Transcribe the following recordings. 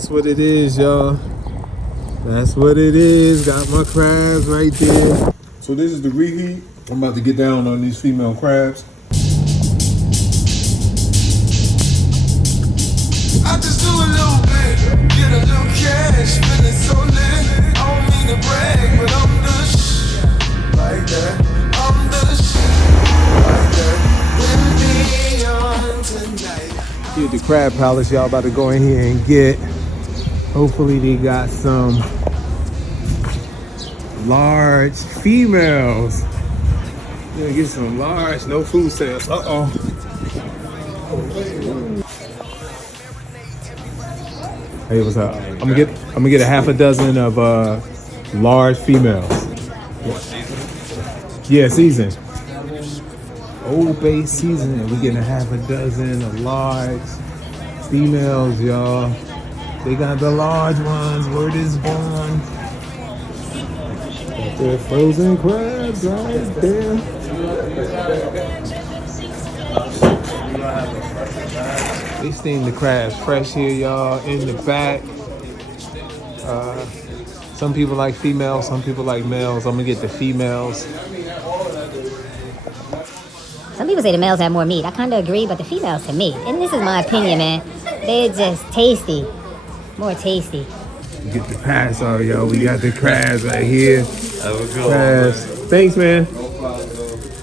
That's what it is, y'all. That's what it is. Got my crabs right there. So this is the reheat. I'm about to get down on these female crabs. I just do a little bit, get a little cash, feeling so lit. I don't mean to brag, but I'm the shit like that. I'm the shit like that. With me on tonight. Here at the crab palace, y'all about to go in here and get. Hopefully they got some large females. Gonna get some large, no food sales. Hey, what's up? I'm gonna get a half a dozen of large females. Yeah, season. Old base season, and we're getting a half a dozen of large females, y'all. They got the large ones. Word is born. Got their frozen crabs right there. They steam the crabs fresh here, y'all, in the back. Some people like females, some people like males. I'm gonna get the females. Some people say the males have more meat. I kind of agree, but the females to me, and this is my opinion, man, they're just tasty. More tasty. Get the pass on, yo. We got the crabs right here. Crabs. Thanks, man.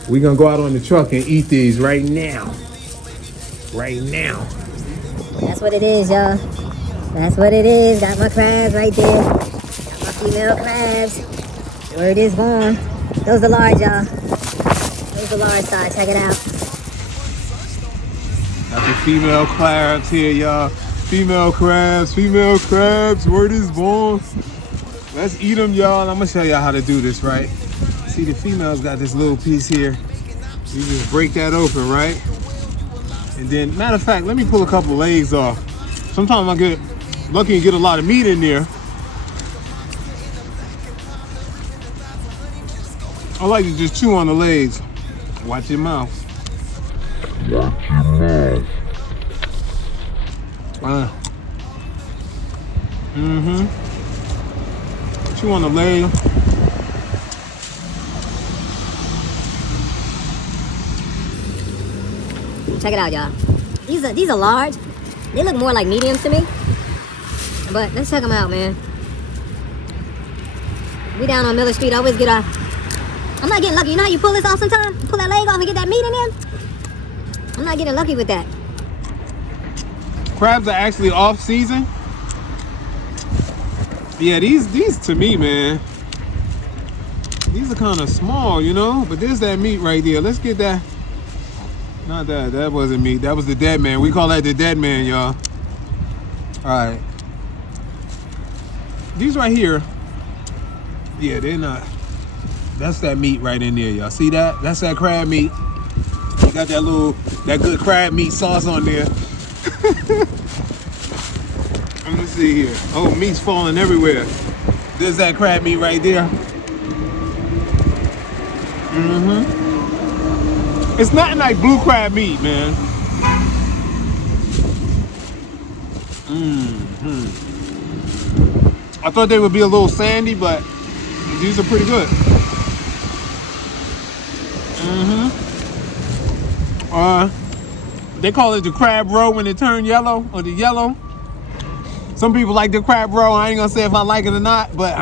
We gonna go out on the truck and eat these right now. Right now. That's what it is, y'all. That's what it is. Got my crabs right there. Got my female crabs. Word is born. Those are large, y'all. Those are large size. Check it out. Got the female crabs here, y'all. Female crabs, word is born. Let's eat them, y'all. I'm gonna show y'all how to do this, right? See, the females got this little piece here. You just break that open, right? And then, matter of fact, let me pull a couple legs off. Sometimes I get lucky and get a lot of meat in there. I like to just chew on the legs. Watch your mouth. Chew on the leg. Check it out, y'all. These are large. They look more like mediums to me. But let's check them out, man. We down on Miller Street. I always get I'm not getting lucky. You know how you pull this off sometimes? Pull that leg off and get that meat in there? I'm not getting lucky with that. Crabs are actually off season. Yeah, these to me, man, these are kind of small, you know, but there's that meat right there. Let's get that. Not that. That wasn't meat. That was the dead man. We call that the dead man, y'all. All right. These right here. Yeah, they're not. That's that meat right in there, y'all. See that? That's that crab meat. You got that good crab meat sauce on there. Let me see here. Oh, meat's falling everywhere. There's that crab meat right there. It's not like blue crab meat, man. I thought they would be a little sandy, but these are pretty good. They call it the crab roe when it turned yellow, or the yellow. Some people like the crab roe. I ain't gonna say if I like it or not, but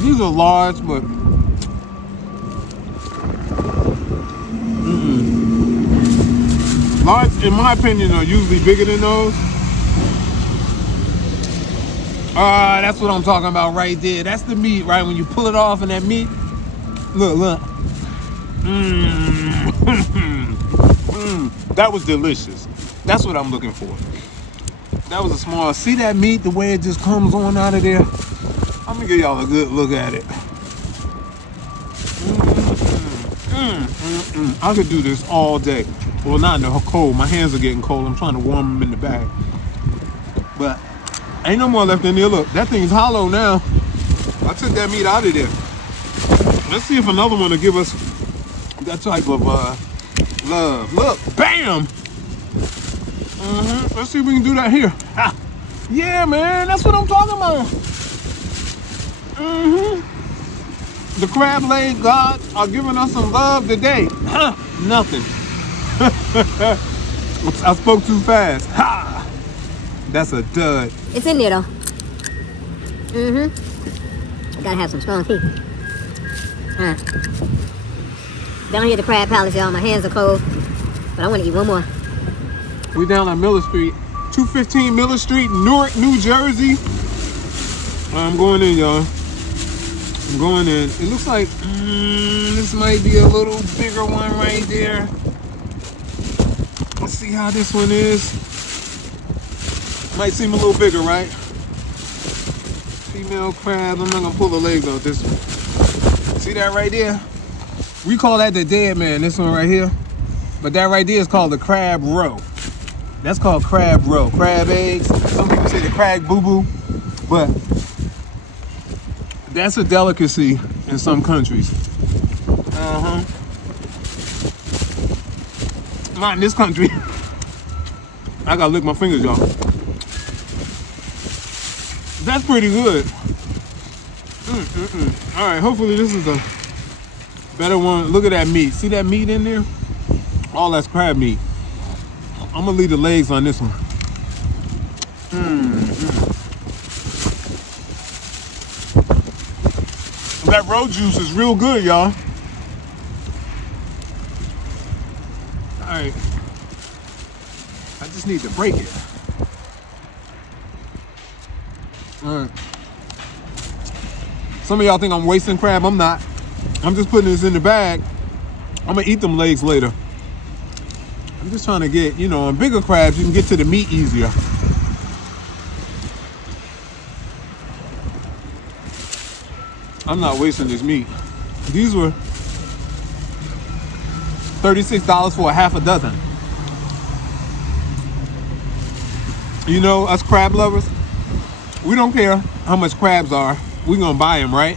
these are large, but large, in my opinion, are usually bigger than those. That's what I'm talking about right there. That's the meat, right? When you pull it off and that meat, look. That was delicious. That's what I'm looking for. That was a small. See that meat, the way it just comes on out of there? I'm gonna give y'all a good look at it. I could do this all day. Well, not in the cold. My hands are getting cold. I'm trying to warm them in the bag. But ain't no more left in there. Look, that thing's hollow now. I took that meat out of there. Let's see if another one will give us that type of Love. Look, bam. Let's see if we can do that here. Ha. Yeah, man, that's what I'm talking about. The crab leg gods are giving us some love today. Huh. Nothing. I spoke too fast. Ha. That's a dud. It's in there though. I gotta have some strong teeth. Down here at the Crab Palace, y'all. My hands are cold, but I want to eat one more. We down on Miller Street, 215 Miller Street, Newark, New Jersey. I'm going in, y'all. I'm going in. It looks like this might be a little bigger one right there. Let's see how this one is. Might seem a little bigger, right? Female crab. I'm not gonna pull the legs off this one. See that right there? We call that the dead man, this one right here. But that right there is called the crab roe. That's called crab roe. Crab eggs. Some people say the crab boo-boo. But that's a delicacy in some countries. Not in this country. I gotta lick my fingers, y'all. That's pretty good. All right, hopefully this is a better one. Look at that meat. See that meat in there? All that's crab meat. I'm gonna leave the legs on this one. That roe juice is real good, y'all. All right. I just need to break it. All right. Some of y'all think I'm wasting crab. I'm not. I'm just putting this in the bag. I'm gonna eat them legs later. I'm just trying to get, you know, on bigger crabs, you can get to the meat easier. I'm not wasting this meat. These were $36 for a half a dozen. You know, us crab lovers, we don't care how much crabs are. We're gonna buy them, right?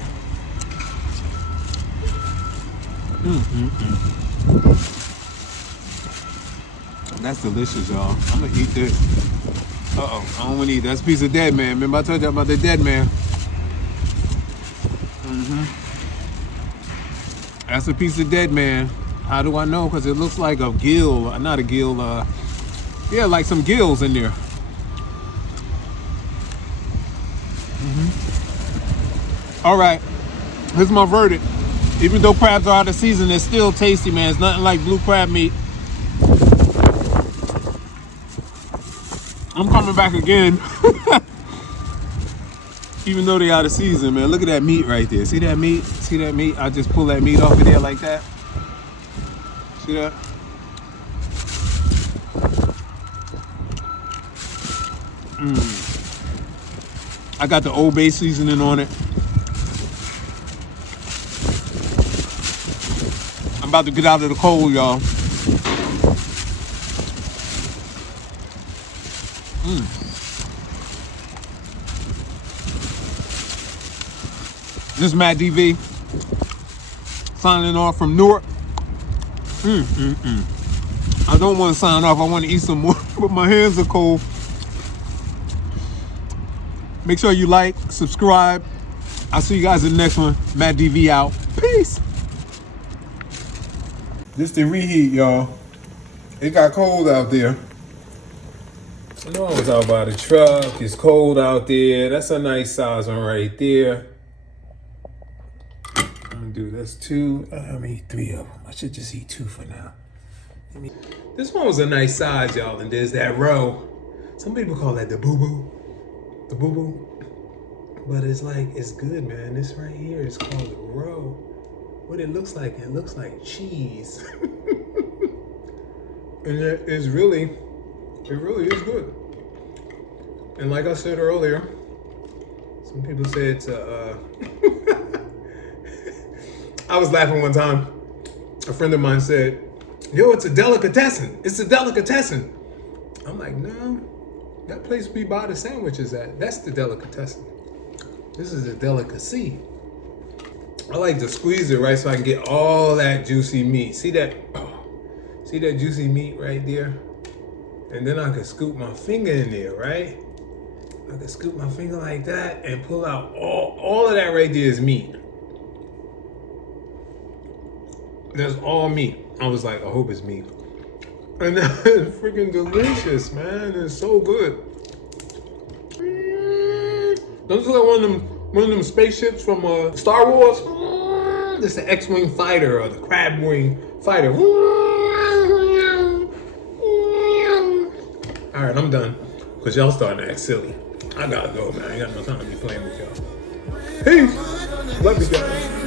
That's delicious, y'all. I'm gonna eat this. Uh-oh, I don't wanna eat. That's a piece of dead man. Remember I told you about the dead man? That's a piece of dead man. How do I know? Because it looks like a gill. Not a gill, yeah, like some gills in there. All right, here's my verdict. Even though crabs are out of season, they're still tasty, man. It's nothing like blue crab meat. I'm coming back again. Even though they're out of season, man. Look at that meat right there. See that meat? See that meat? I just pull that meat off of there like that. See that? I got the Old Bay seasoning on it. I'm about to get out of the cold, y'all. This is Matt DV signing off from Newark. I don't want to sign off. I want to eat some more, but my hands are cold. Make sure you like, subscribe. I'll see you guys in the next one. Matt DV out. Peace. This the reheat, y'all. It got cold out there. I know I was out by the truck. It's cold out there. That's a nice size one right there. I'm gonna do that's two. I'm gonna eat three of them. I should just eat two for now. This one was a nice size, y'all. And there's that roe. Some people call that the boo-boo. The boo-boo. But it's like, it's good, man. This right here is called the roe. What it looks like cheese. And it really is good. And like I said earlier, some people say it's I was laughing one time. A friend of mine said, yo, it's a delicatessen. It's a delicatessen. I'm like, no, that place we buy the sandwiches at, that's the delicatessen. This is a delicacy. I like to squeeze it right so I can get all that juicy meat. See that? Oh, See that juicy meat right there? And then I can scoop my finger in there, right? I can scoop my finger like that and pull out all of that right there is meat. That's all meat. I was like, I hope it's meat. And that is freaking delicious, man. It's so good. Don't it look like one of them spaceships from Star Wars? It's the X-Wing fighter or the Crab Wing fighter. All right, I'm done. Cause y'all starting to act silly. I gotta go, man. I ain't got no time to be playing with y'all. Peace. Love you guys.